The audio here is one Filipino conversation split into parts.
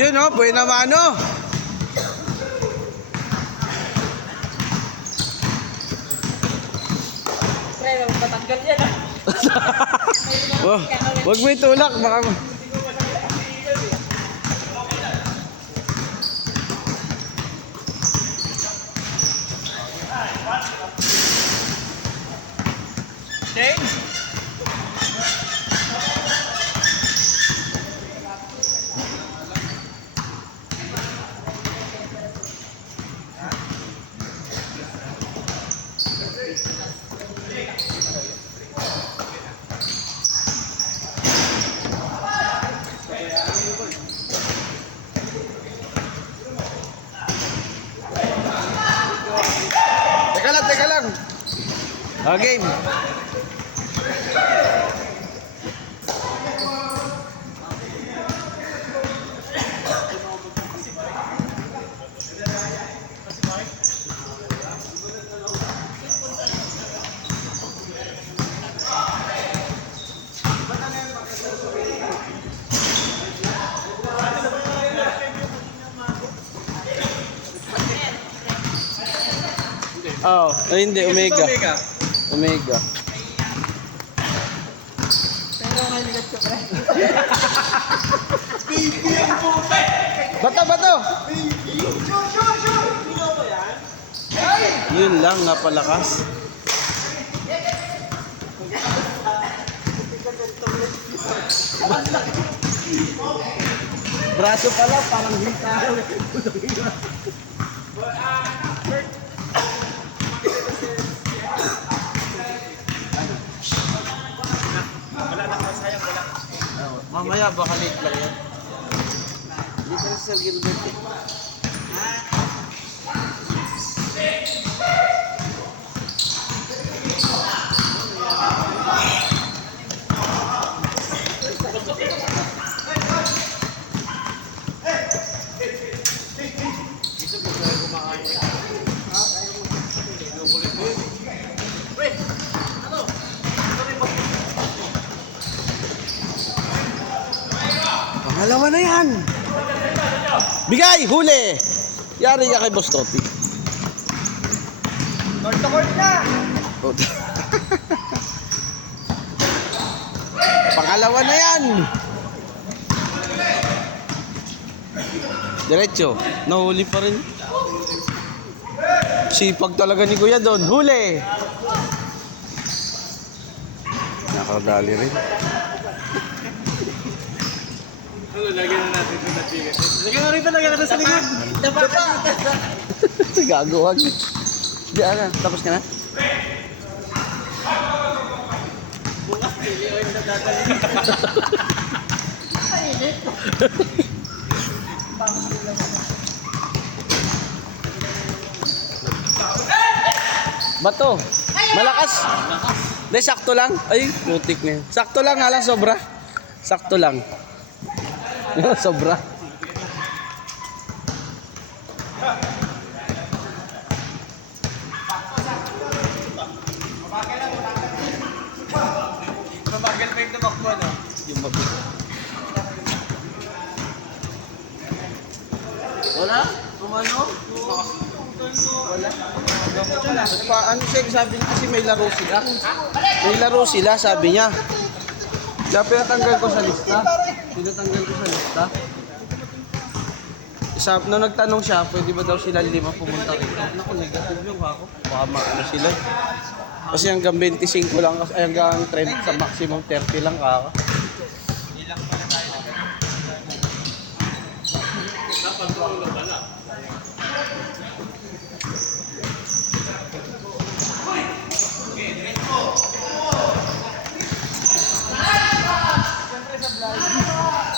Yun o, buena mano. Pre, matanggal yan ah. Wag mo itulak, baka mo. Change. Teka lang. Game. Oh, ay, hindi, Omega. Omega. Pero maligat ka pre. Baby ang pupe! Bato! Sure! Sino ba yan? Ay! Yun lang, napalakas. Braso pala, parang hita. Mamaya baka late lang yan. Hindi ka Sir Gilbert eh. Pangalawa na yan. Bigay, huli. Yari ka kay Boss Totti. Court to court na! Pangalawa na yan. Diretso. Nahuli pa rin. Sipag talaga ni Kuya doon. Huli. Nakadali rin. Lagyan na natin ito na ticket. Lagyan na rin talaga na sa likod. Gagawag. Di ano, tapos ka na? Bukas, pili o yung nadadali. Bato. Malakas. Hindi, sakto lang. Ay, putik na yun. Sakto lang, halang sobra. Sakto lang. Sobra. Mabagal pa yung tumakbo, no? Yung mabigat. Wala? Kumano? Wala. Ano siya, sabi niya kasi may laro sila. May laro sila, sabi niya. Kaya pinatanggal ko sa lista. Pinatanggal ko sa lista. Nung nagtanong siya, pwede ba daw sila 5 pumunta rito? Naku, negative yung ako. Baka maano sila. Kasi hanggang 25 lang, ay hanggang 30 sa maximum 30 lang kaka.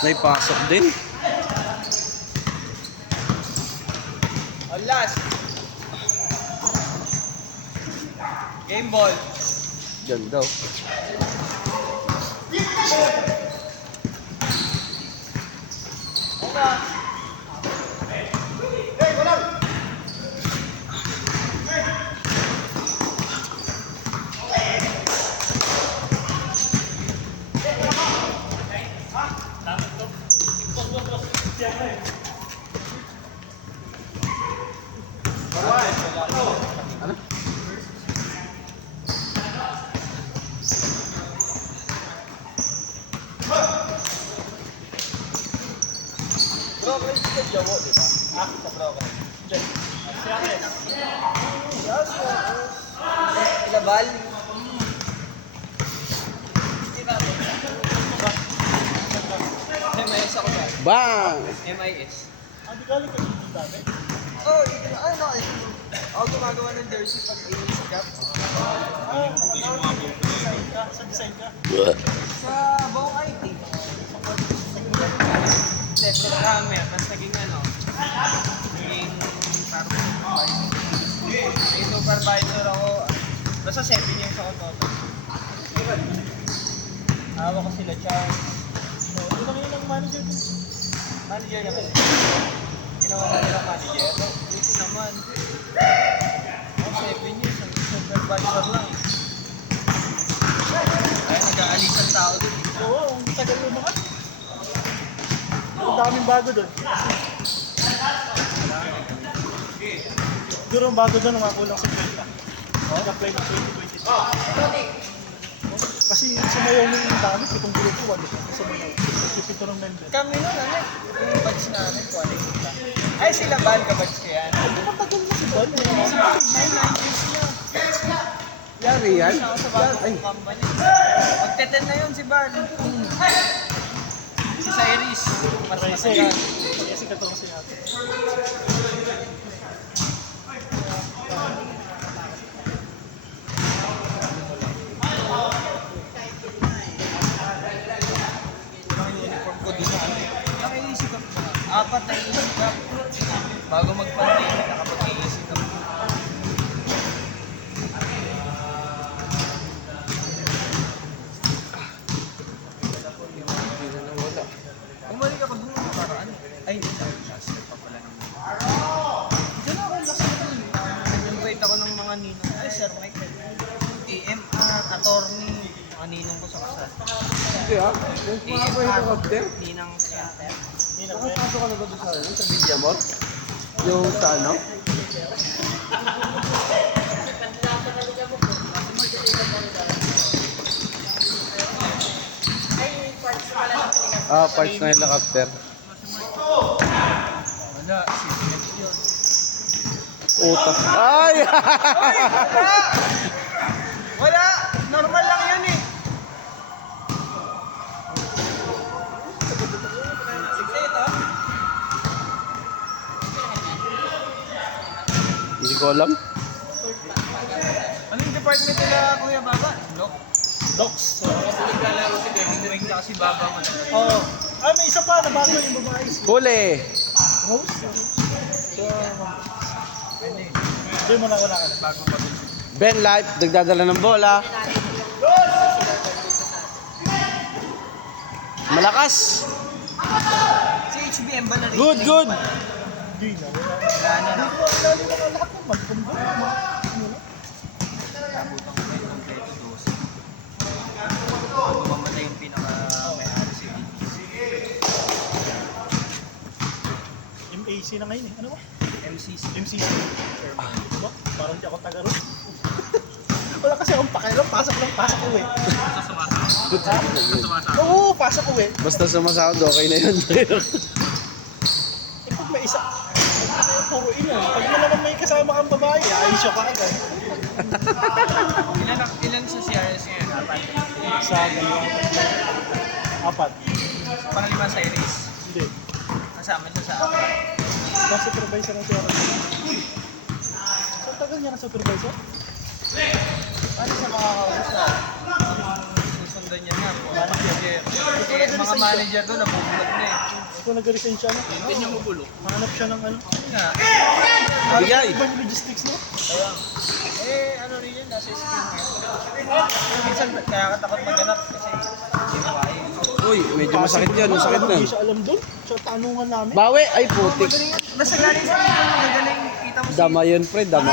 May pasok din. Last. Game ball. Diyan daw. Tama to. Sa broker. Diyan. Ilabal. MIS ako ba? Bang! MIS. Di galing ka dito dati? Oh, ano, ako gumagawa ng jersey pag sa Gap. Sa design ka? Sa buong IT. Hindi, programmer. Tapos naging ano, naging parang supervisor. Naging supervisor ako. Basta 7 years ako total. Awa ko sila Charles. Ito lang yun ang manager ko. Manager naman. Ginawa ko nila manager. Buti naman. Ako 7 years, ang supervisor lang. Kaya nag-aalis ang tao dun. Oo, ang tagal mo naman. Ang daming bago doon. Siguro ang bago doon, kulang sa 20. Nag-apply ng 2022. Kasi sumayaw mo yung dami, itong grupo, wag ito. Sumayaw. Nagpipito ng member. Kami nun, ano, yung batch namin, quality pa. Ay, sila Bal, kabatch ko yan. Matagal na si Bon. 9 years niya. Yari yan? Ako sa bagong company. Magte-10 na yun si Bal. Si Cyrus. Mas matagal. Kasi katong si ate. Ang uniform ko dito. Nakaisip ako. 4 na isip ka. Bago mag-pandemic, nakapag-iisip ako. Bumalik ako dun ng paraan. Ay, last year pa pala naman. Diyan ako, last year. Nag-invite ako ng mga ninong. Ay, Sir Michael. AMR, attorney, mga ninong ko sa kasal. Hindi ah. Yung mga pa yung kapter. Ninang Seattle. Nakapasok ka na ba doon sa ano? Sa Vidyamor? Yung sa ano? Ah, parts na helicopter. Wala, CCH yun. Utak. Ay! Wala! Normal lang yun eh. Sige ito. Hindi ko alam. Anong department nila, Kuya Baba? Lock. Docs. Kasi naglalaro si Devin Wing na kasi Baba mo. Oo. Ah, may isa pa na bago yung babae. Huli! Rose? Hindi mo na wala ka na. Bago pa. Ben Life, nagdadala ng bola. Malakas! Si HBM ba na rin? Good, good! Hindi na. Wala na lang. Lalo na lahat ng magpumbo. Nabutang ko na yung kompleto dos. Bago mamatay yung pinaka-may-ari si MAC na ngayon eh. Ano ba? MCC. MCC. Diba? Parang di ako taga ron. Wala kasi akong pakialam. Pasok lang, pasok ko eh. Oo, pasok ko eh. Basta sumasahod, okay na yun. Eh pag may isa, puro ina. Pag mo naman may kasama kang babae, ayos siya ka agad. Ilan sa CRS ngayon? Sa ngayon. 4. Parang 5 sa Iris. Hindi. Kasama siya sa akin. Ba supervisor ng CRS? Saan tagal niya na supervisor? Paano siya makakausap? Susundan niya na. Manager. Eh, mga manager doon, nabubulat na eh. Kung nag-resign siya, Hindi niya mabulok. hanap siya ng ano. Nga. Bigay! Ibang logistics no? Ano rin yun, nasa skill niya. Minsan, kaya katakot maganap kasi hindi ko kaya. Uy, medyo masakit yun, masakit Hindi nun. siya alam doon. Sa tanungan namin. Bawi! Ay, putik. Basta galing sa mga magaling, kita mo Dama yun, pre, dama.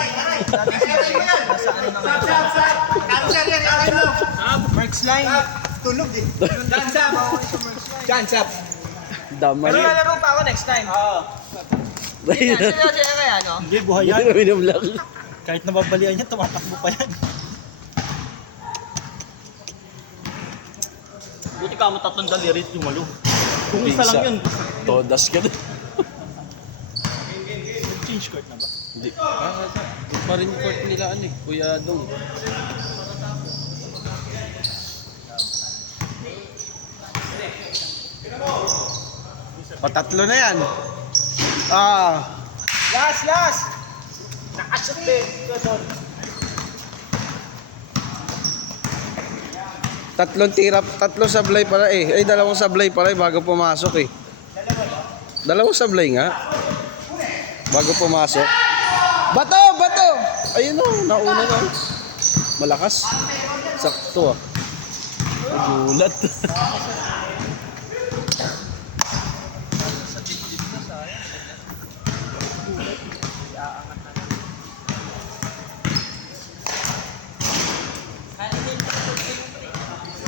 dati si Maris, nasa ano na ngayon. Merks line. Tunog eh. Dance up. Dance up. Dama Pero yun. lalaro pa ako next time. Oo. Sige kaya, no? Hindi, buhay yan. Uminom lang. Kahit nababalian niya, tumatakbo pa yan. Buti ka mo tatlong dalirit yung malo. Kung isa lang yun. Todas ka na. change court na ba? Hindi. Yung pa rin court nila ano eh, Kuya Dong. Patatlo na yan. Last! Nakashoot din! Ito doon. Tatlo sablay pala eh. Ay, dalawang sablay pala eh, bago pumasok eh. Dalawang sablay nga. Bago pumasok. Bato! Ayun o, nauna na. Malakas. Sakto ah. Nagulat.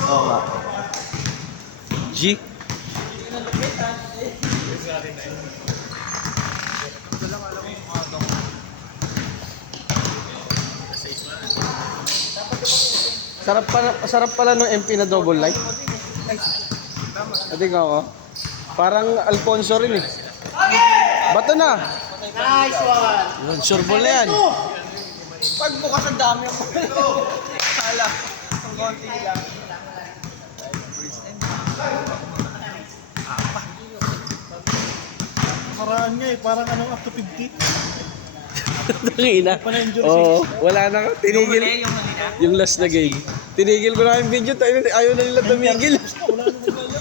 Oo nga. G. Sarap pala nung MP na double light. Ati nga oh. Parang Alfonso rin eh. Bato na. Nice one! Sure ball na yan. Pagbukas ang dami ako. Kala, ang konti lang. Paraan nga eh, parang anong up to 50. Tangina. Oo, wala na. Tinigil. Yung huli na. Yung last na game. Tinigil ko na yung video. Ayaw na nila tumigil. Wala na nila.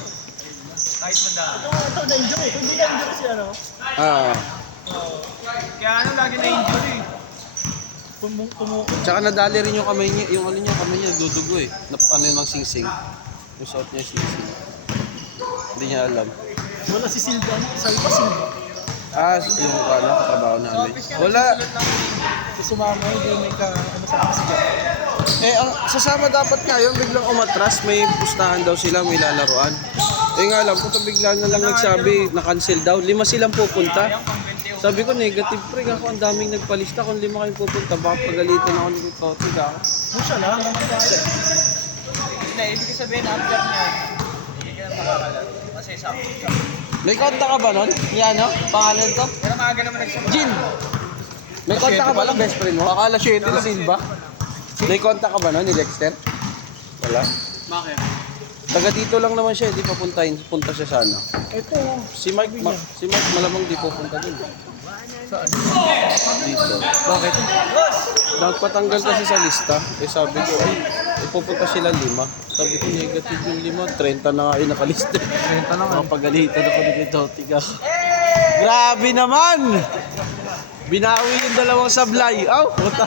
Kahit madami. Ito, na-injure eh. Hindi na-injure si ano. Kaya ano, lagi na-injury. Tumuko. Tsaka nadali rin yung kamay niya. Yung kamay niya dudugo eh. Ano yung sing-sing. Yung suot niya sing-sing. Hindi niya alam. Wala si Silva. Salva Silva. Yung katrabaho namin. Wala. Si sumama, hindi may ano sa kasi. Sasama dapat nga yun. Biglang umatras. May pustahan daw sila. May lalaruan. Nga alam ko, bigla na lang nagsabi, na-cancel daw. 5 silang pupunta. Sabi ko, negative pre. Ako, ang daming nagpalista. Kung 5 kayong pupunta, baka pagalitin ako ni Totig ako. Siya lang. Hindi, ibig sabihin, after niya, hindi ka na makakalaro. Kasi sakto. May konta ka ba nun? Yan, no? Pangalan ko? Pero maaga naman nagsabi. Jin! May konta ka ba lang, best friend mo? Akala 7 lang. Silva? May konta ka ba nun ni Dexter? Wala. Bakit? Taga dito lang naman siya, di punta siya sana. Ito. Si Mike malamang di pupunta dun. Saan? Dito. Bakit? Nagpatanggal kasi sa lista. Sabi ko, pupunta sila 5. Sabi ko, negative yung 5. 30 na nga yung nakalista. 30 na nga. Makapagalitan ako ni Totig ako. Grabe naman! Binawi yung 2 sablay. Puta.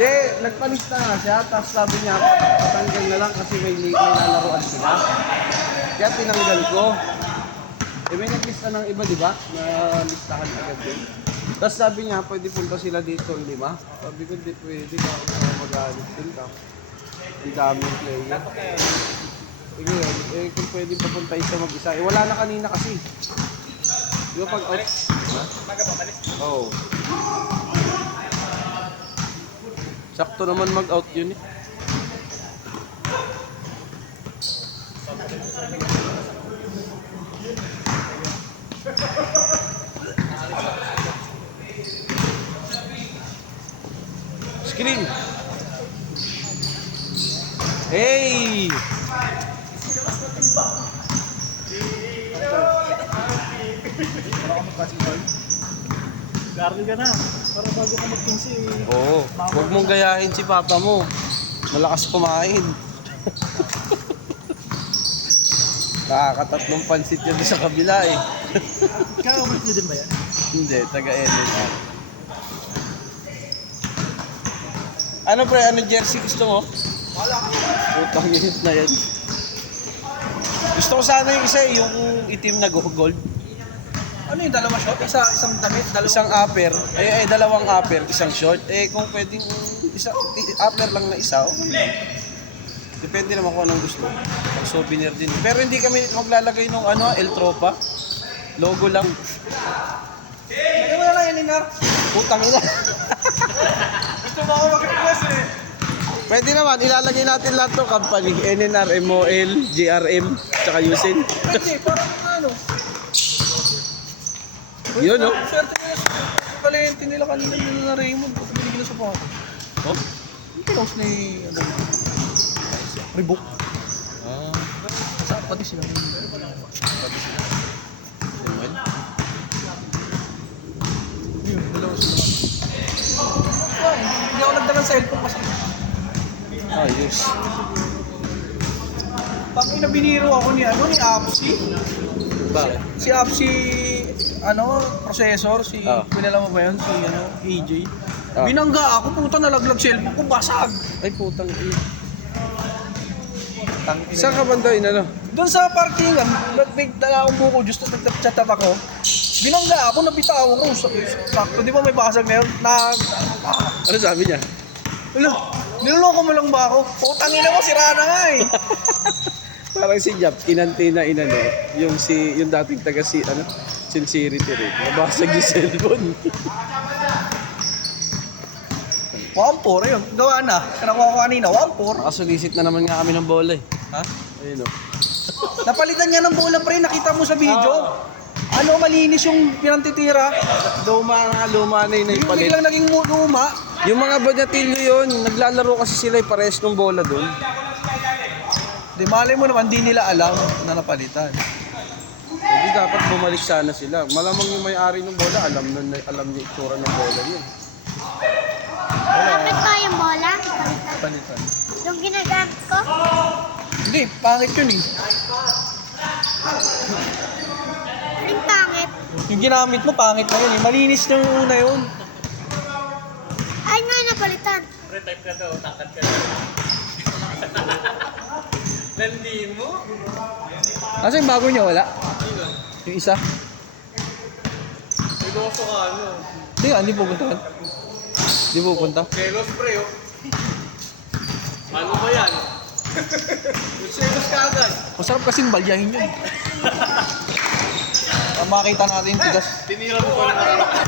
Hindi, nagpalista nga siya, tapos sabi niya, patanggal na lang kasi may lalaroan sila. Kaya tinanggal ko. May naglista ng iba, di ba? Na listahan agad din. Tapos sabi niya, pwede punta sila dito 5. Sabi ko, di pwede ka mag-aalit din ka. Ang daming player. Sige, kung pwede papunta isa mag-isa. Wala na kanina kasi. Di ba pag out? Maga pa malis. Oo. Sakto naman mag-out yun eh. Screen! Hey! Garli ka na. Para bago ka mag-15 Oo. Huwag mong gayahin si papa mo. Malakas kumain. Nakakatatlong pansit yan sa kabila eh. Kakabalik niyo din ba yan? Hindi, taga-LNR. Ano pre, ano jersey gusto mo? Wala ka. Putang init na yan. Gusto ko sana yung isa yung itim na gold. Ano yung 2 shot? Isang damit? Isang upper, dalawang upper, isang short. Kung pwedeng upper lang na isa, okay lang. Depende naman kung anong gusto. Pag souvenir din. Pero hindi kami maglalagay ng El Tropa. Logo lang. Lagyan mo na lang yan, Ina. Putang ina. Gusto mo ako mag-request eh. Pwede naman, ilalagay natin lahat ng company. NNR, MOL, GRM, tsaka Yusin. Hindi, parang ano. Yun, no? Swerte nila sa kalente nila kanina nila na Raymond. Pag binigyan na sa pako. Oh? Pinost na yung ano. Reebok. Ah. Saan pati sila? Yun, dalawa sila. Ay, hindi ako nagdalang cellphone kasi. Ayos. Pangina biniro ako ni ano, ni Apsi. Bakit? Si Apsi, ano, processor, si, Ah. pinala mo ba yun? Si, ano, AJ. Ah. Binangga ako, puta nalaglag cellphone ko, basag. Ay, putang ina. Tangina. Saan ka banda yun, ano? Doon sa parkingan, dala akong buko, just nag-chat ako. Binangga ako, nabitawan ko. Sakto, di ba may basag na yun? Ano sabi niya? Ano, niloloko mo lang ba ako? Putang ina mo, sira na nga eh. Parang si Jap, inantina inano, yung dating taga si, ano, sincerity rin. Nabasag yung cellphone. 1-4, ayun, gawa na. Nakuha ko kanina, 1-4. Nakasulisit na naman nga kami ng bola eh. Ha? Ayun o. Napalitan niya ng bola pre, nakita mo sa video. Ano, malinis yung pinantitira. Luma na yun na Yung ipalit. biglang naging luma. Yung mga banyatilyo yun, naglalaro kasi sila pares ng bola doon. Di malay mo naman, di nila alam na napalitan. Hindi dapat bumalik sana sila. Malamang yung may-ari ng bola, alam niya itsura ng bola yun. Kapit ko yung bola. Palitan. Yung ginagamit ko. Hindi, pangit yun eh. Anong pangit? Yung ginamit mo, pangit na yun eh. Malinis na yung una yun. Ay, nga napalitan. Pre-type ka daw, takad ka daw. Landi mo? Asa yung bago niya, wala? Yung isa? Piloso ka ano? Hindi nga, hindi pupunta ka. Hindi pupunta. Selos pre oh. Ano ba yan? Selos ka agad. Masarap kasing balyahin yun. Makita natin yung tigas. Tinira mo ba nung nakaraan?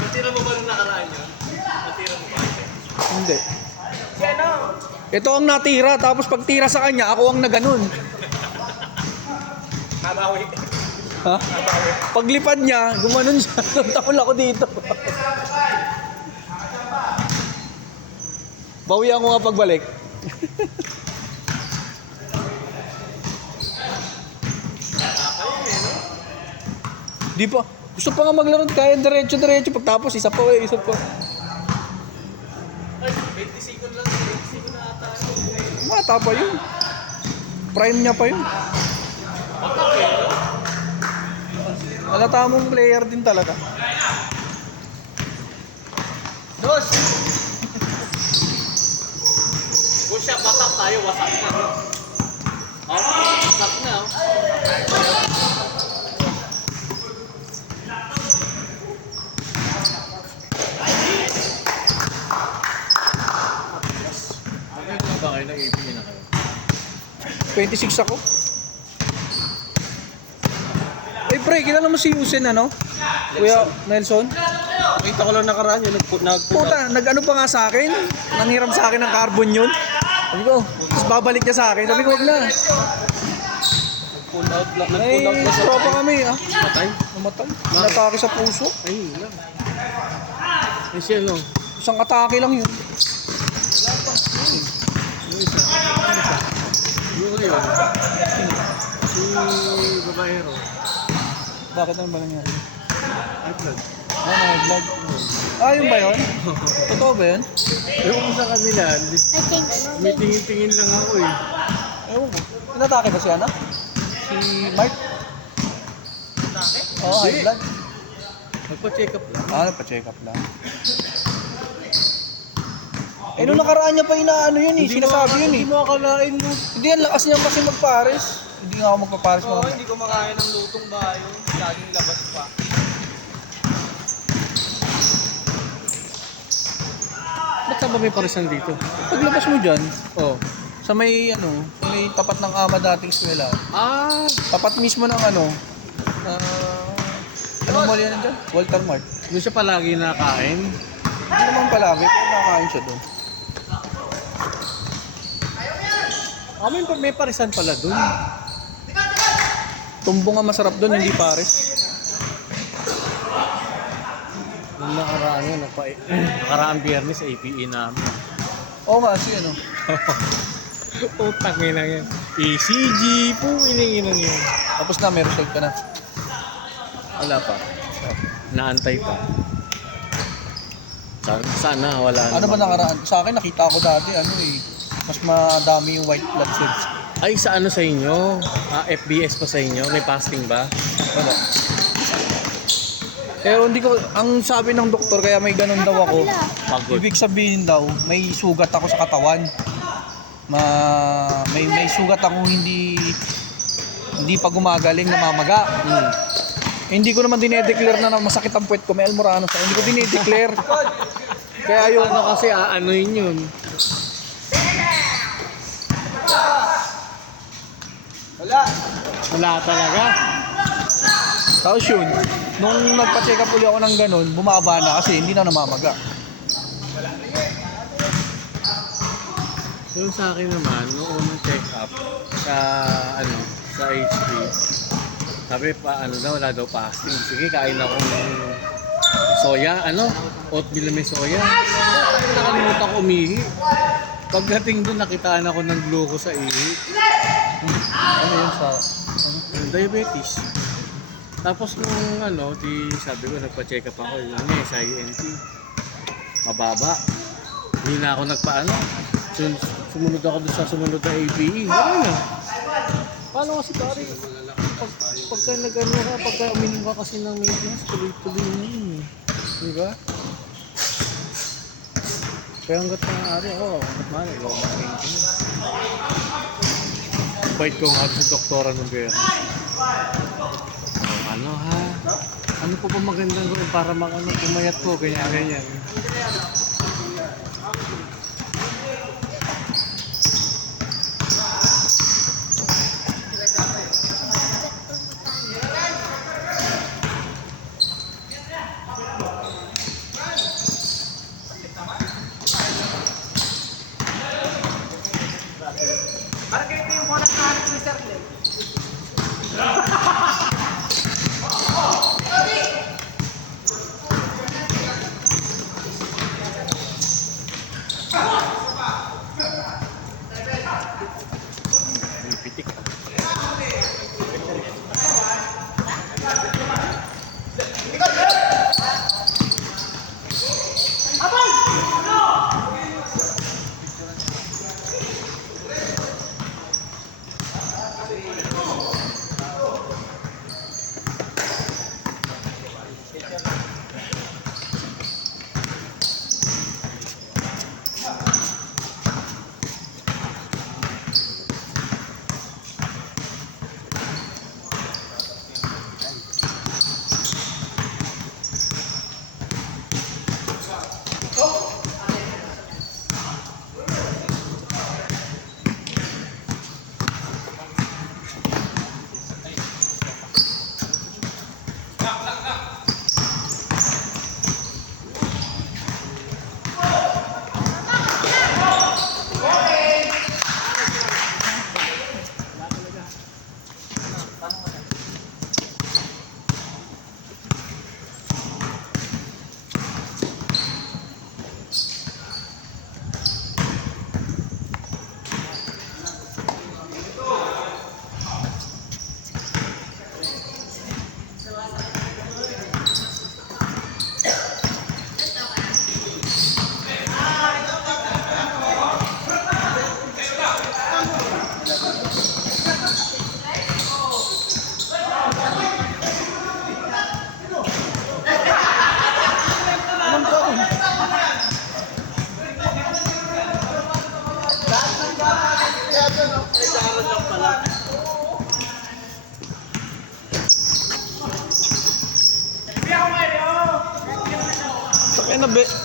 Natira mo ba nung nakaraan yun? Natira mo ba? Hindi. Ito ang natira, tapos pag tira sa kanya, ako ang naganon. Nabawi. Ha? Paglipad niya, gumanon siya. Takol ako dito. Bawian ko nga pagbalik. Di pa. Gusto pa nga maglaro kaya diretso-diretso. Pagtapos, isa pa isa pa. Ay, 20 second lang. 20 second na ata. Mata pa yun. Prime niya pa yun. Halata mong player din talaga. Dos! Kung siya batak tayo, wasak na. Oh, wasak na. Magkano ba kayo ng ipin na kayo? 26 ako. Eh pre, kilala mo si Yusen ano? Kuya Nelson? Nakita ko lang nakaraan yun, Puta, nag-ano pa nga sa akin? Nanghiram sa akin ng carbon yun. Sabi ko, tapos babalik niya sa akin. Sabi ko, wag na. Nag-pull out Ay, na sa tropa kami ah. Matay? Namatay. Natake sa puso. Ay, yun lang. Ay, siya lang. Isang atake lang yun. Yung isa. Yung ngayon. Si Babaero. Bakit naman ba nangyari? Ay, blood. Vlog. Ah, yun ba yun? Totoo ba yun? Ewan ko sa kanila, I think. may tingin-tingin lang ako eh. Ewan ko. Inatake ba si ano? Si Mark? Oo, high Hindi. blood. Magpa-check up lang. Ah, nagpa-check up lang. Eh, nung nakaraan niya pa inaano yun eh, sinasabi yun eh. Hindi mo akalain mo. Hindi, ang lakas niya kasi magpares. Hindi nga ako magpapares Oo, mga. hindi ko makaya ng lutong bayo. Laging labas pa. Ba't ba may parisan dito? Paglabas mo dyan, Oh. sa may ano, may tapat ng ama dating eskwela. Ah! Tapat mismo ng ano, anong mall yan dyan? Walter Mart. Doon siya palagi nakain. Hindi naman palagi, pero nakakain siya doon. Amin pa may parisan pala dun. Tumbong nga masarap dun, hindi pares. Nung nakaraan yun, nakaraang biyernes, APE namin. Oo nga, kasi ano. Utang ina yan. ECG po, ininginang yun. Tapos na, may result ka na. Wala pa. Naantay pa. Sana wala Ano ba naman. nakaraan? Sa akin, nakita ko dati, ano eh. Mas madami yung white blood cells. Ay, sa ano sa inyo? FBS pa sa inyo? May fasting ba? Wala. Pero hindi ko, ang sabi ng doktor, kaya may ganun daw ako. Pagod. Ibig sabihin daw, may sugat ako sa katawan. May sugat ako hindi pa gumagaling, namamaga. Hindi ko naman dinedeclare na masakit ang puwet ko. May almoranos ako. Hindi ko dinedeclare. Kaya yung Ano kasi aanoin yun? Wala talaga. tapos yun, nung nagpa-check up ulit ako ng ganun, bumaba na kasi hindi na namamaga. Yung sa akin naman, noong unang check-up sa sa HP, sabi pa wala daw fasting. Sige, kain ako ng soya, oatmeal na may soya. Nakalimutan ko umihi. Pagdating doon, nakitaan ako ng glucose sa ihi. Ano yun sa... Yung diabetes. Tapos nung sabi ko, nagpa-check up ako, sa INT. Mababa. Hindi na ako sumunod ako doon sa sumunod na APE. Ano na? Paano kasi pare? Pagka pagka uminom ka kasi ng maintenance, tuloy-tuloy na yun. Di ba? Kaya hanggat maaari ako, hanggat maaari, ikaw mag-maintenance. Bait ko nga sa doktora ng Bera. Ano po ba magandang gawin para pumayat ko, ganyan. Pitik.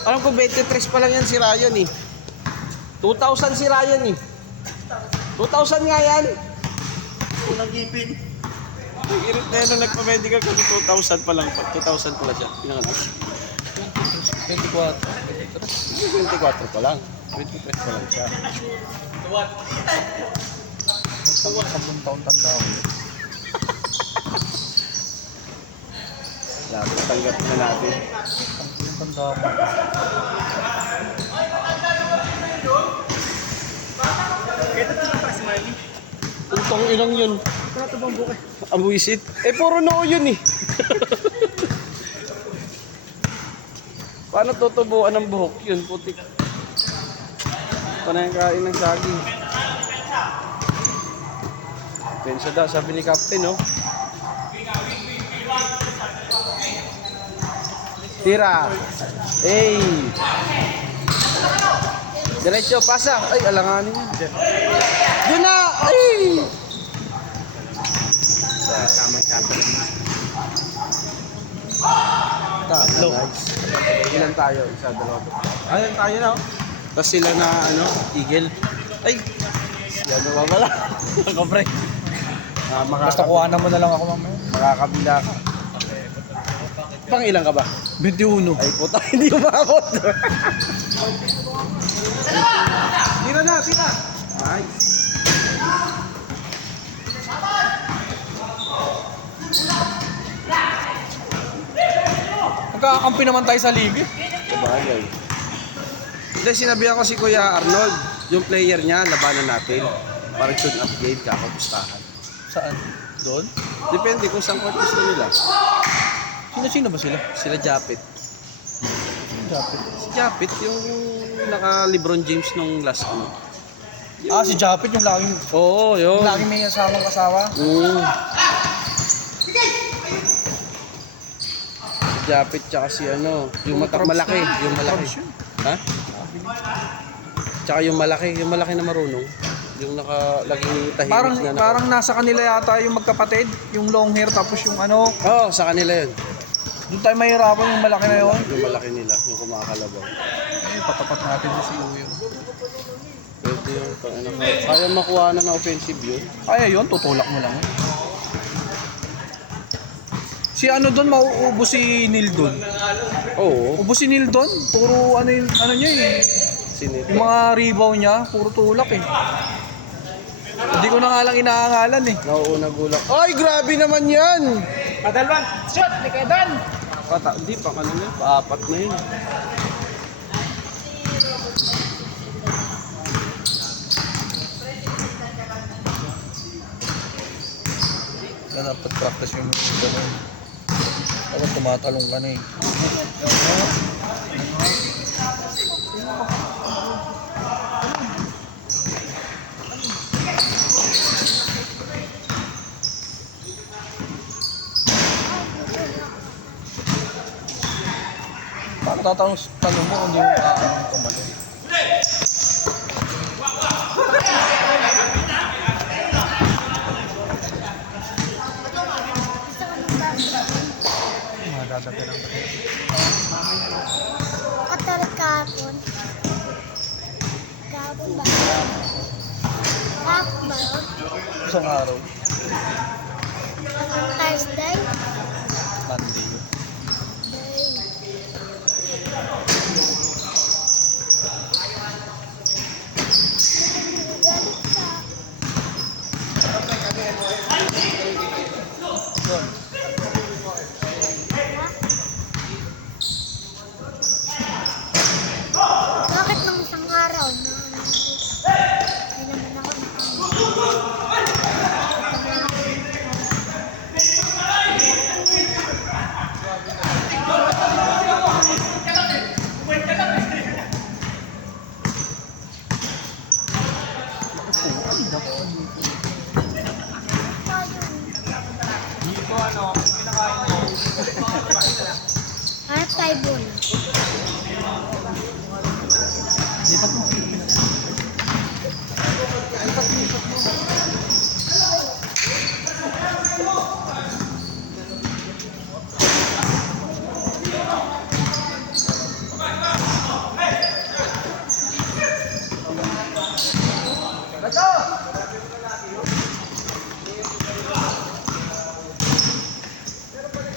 Alam ko 23 pa lang yan si Ryan eh. 2,000 si Ryan eh. 2,000 nga yan. Unang ngipin. Nag-irit na yan nung nagpa-medical ko, 2,000 pa lang. 2,000 pala siya. Pinangalas. 24. 24 pa lang. 23 pa lang siya. 10 taon tanda ako. Dapat tanggapin na natin. 10 tanda ako. Puntong inang yun. Abuisit. Puro noo yun eh. Paano tutubuan ng buhok yun? Putik. Panay kain ng saging. Pensa daw, sabi ni Captain, no? Tira. Hey. Diretso, pasa. Ay, alanganin yun. Doon na! Ay! Tamang chapter naman. Tatlo. Nice. Ilan tayo? Isa, dalawa. Ilan tayo na? Tapos sila na, Eagle. Ay! Yan naman pala. Ako, pre. Basta kuhanan mo na lang ako mamaya. Makakabila ka. Pang ilan ka ba? 21. Ay, puta, hindi umabot. Tira na, tira. Nice. Magkakampi naman tayo sa liga. Sabagay. Hindi, sinabihan ko si Kuya Arnold, yung player niya, labanan natin. Parang shoot up game, kakapustahan. Saan? Doon? Depende kung saan court gusto nila. Sino ba sila? Sila Japit. Japit. Si Japit, yung naka-Lebron James nung last ano. Si Japit yung laging, Oo, yun. yung laging may asamang kasawa. Si Japit tsaka si yung malaki, yung malaki. Ha? Tsaka yung malaki na marunong. Yung laging tahimik na. Parang nasa kanila yata yung magkapatid, yung long hair tapos yung Oo, sa kanila yun. doon tayo mahirapan yung malaki na yun. Yung malaki nila, yung kumakalabaw. Ay, patapat natin si Luyo. Pwede yung kaya makuha na na offensive yun. Kaya yun, tutulak mo lang. Si doon, mauubos si Neil doon. Oo. Ubos si Neil doon, puro niya eh. Sinito. Yung mga rebound niya, puro tulak eh. Hindi ko na nga lang inaangalan eh. Nauuna gulak. Ay, grabe naman yan! Padalwan, shot, ni Kedan! Hindi pa, ano na yun? Paapat na yun. Dapat practice yung gano'n. Dapat tumatalong ka na eh. Paano tatanong mo kung hindi mo tumalong? Madadagdagan lang ba? Katalit kahapon. Kahapon ba? Kahapon ba yun? Isang araw, Ang Thursday? Monday. Bakit nung isang araw na hindi naman ako Hanap tayo bun.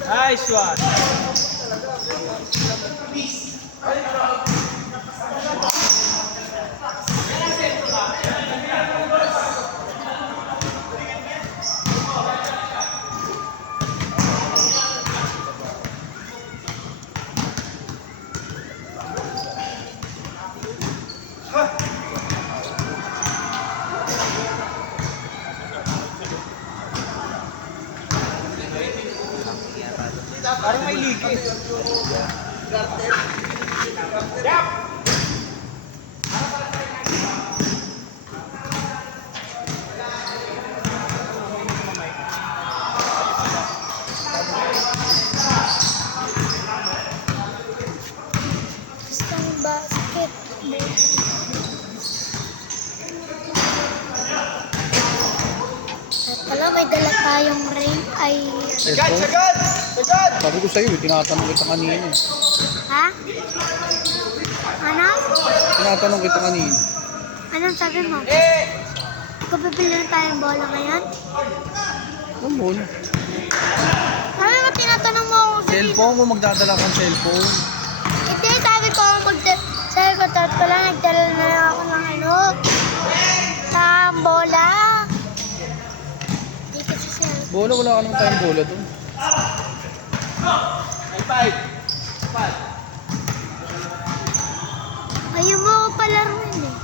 Nice one! Parang may ligid. Gustong basket. At pala may dala tayong ring ay... Sagad! Sagad! Sagad! Sabi ko sa'yo, tinatanong kita kanina. Ha? Ano? Tinatanong kita kanina. Anong sabi mo? Eh! Kung bibili na tayong bola ngayon? Ano mo? Sabi mo, tinatanong mo ako sa Cellphone mo, magdadala kang cellphone. Hindi, sabi ko, sabi ko, tat pala, nagdala na lang ako ng ano, ng bola. Hindi kasi siya. Bola, wala ka naman tayong bola doon. High five! Ayaw mo ako palaruin eh.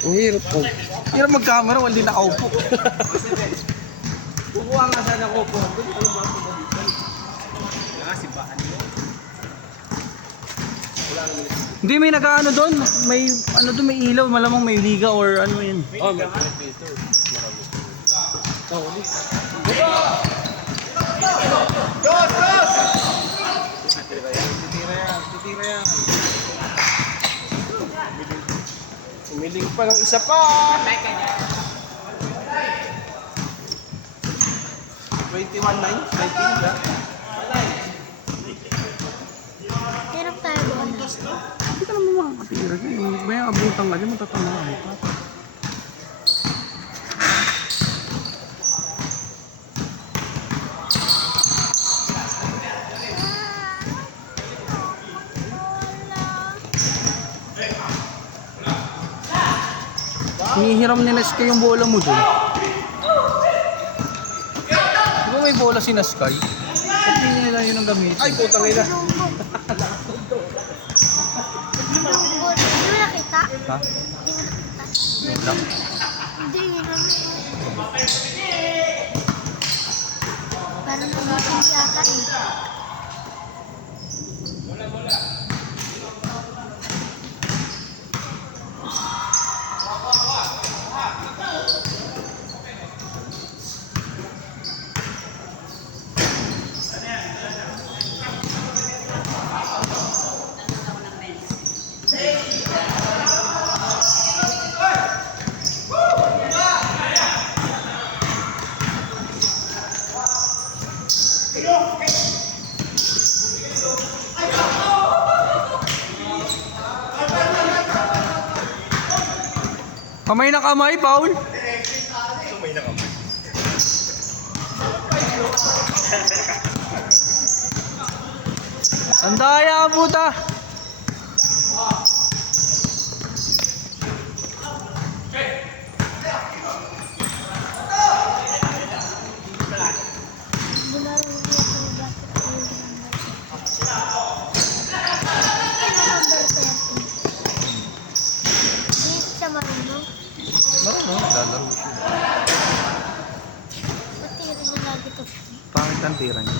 Ang hirap po. Hirap mag-camera, wala din nakaupo. Kukuha nga sana ko po. Hindi, may nag-ano doon. May ano doon, may ilaw. Malamang may liga or ano yun. Oh, may elevator. Titira yan. Umiling pa ng isa pa. 21-9? 19 ba? Hirap tayo bola. Hindi ka naman makakatira dyan. May abutan ka dyan, matatama ka. Hinihiram ni Sky yung bola mo dun. Di ba may bola si Sky? Ba't hindi nila yun ang gamitin? Ay, putang ina. Hindi mo nakita? Ha? Hindi mo nakita? Hindi, yun ang... Parang naman yata eh. Kamay na kamay, Paul. Sandaya, puta. Marunong. Marunong, lalaro siya. Pati rin na lagi to. Pangit ang tira niya.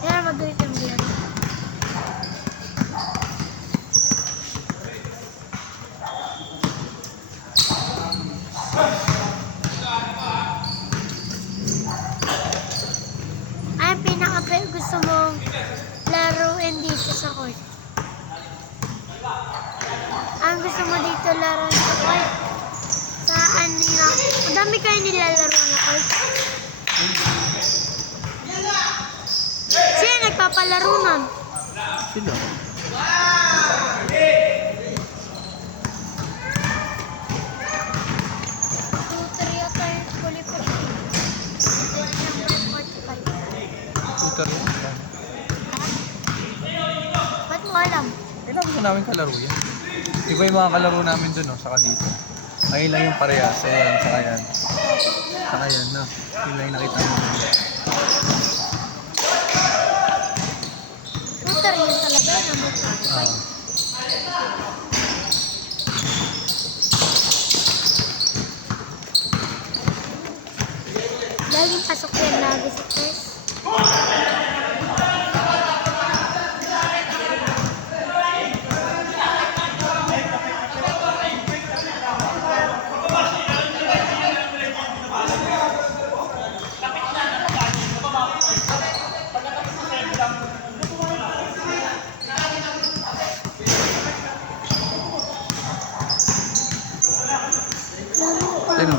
Kaya mabilis yung biyan. Ay, gusto mong laruin dito sa court? Ang gusto mo dito laruin sa court? Saan nga? Madami kayo nilalaro na court? Sino nagpapalaro nun? Sila. Shooter yata yung kulay puti. Number 45. Shooter yun. Ba't mo alam? Kailangan gusto namin kalaro yan. Iba yung mga kalaro namin dun, no? Saka dito. Ayun lang yung parehas. Ayan, saka yan. Saka yan, no? Yun lang yung nakita mo. Shooter yun talaga. Number 45. Ah. Laging pasok yan na visitors. Ano?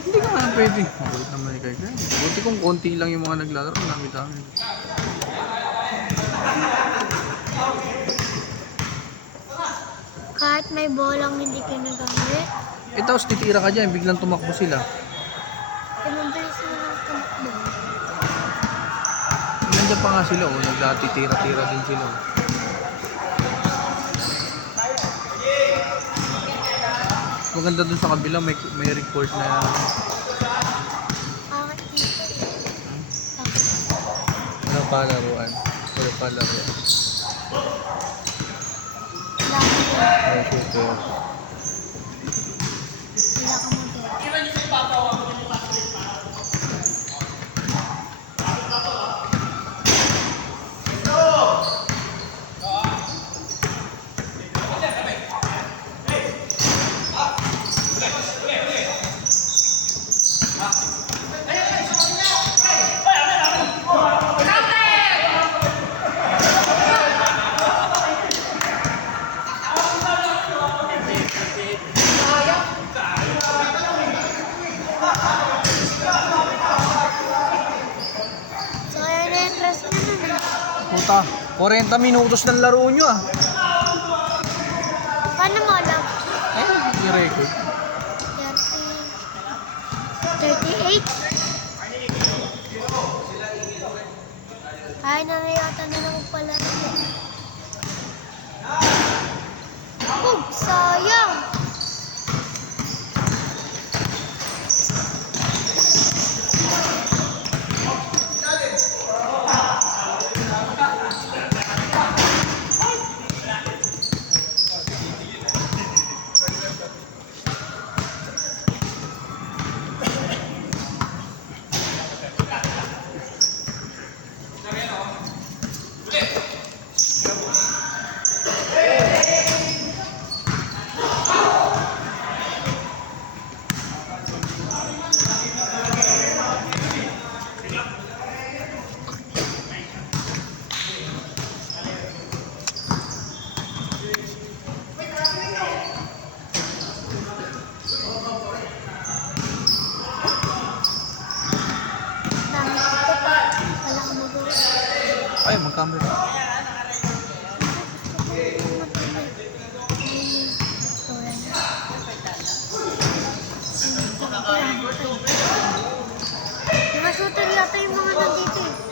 Hindi ka nga pwede. Mabulit naman ni Kaya. Buti kung konti lang yung mga naglalaro. Dami-dami. Kahit may bolang hindi ka nagamit, Eh tapos titira ka dyan. Biglang tumakbo sila. mabilis mo lang tumakbo. Nandiyan pa nga sila. Oh. Naglatitira-tira din sila. Oh. Maganda dun sa kabila. May record na Bakit dito? ano palaruan. Wala palaruan. Wala ka din. Ay, shooter. Wala ka model. So, kaya na-interest nyo nun ah. Puta, 40 minutos ng laro nyo ah. Paano mo alam? Ayun, yung record. 38? Ay, nanayata na lang pala. Oh, sayang! Dami dito pa. Wala ka magawa. Ay, mag-camera. Mga shooter yata yung mga nandito eh.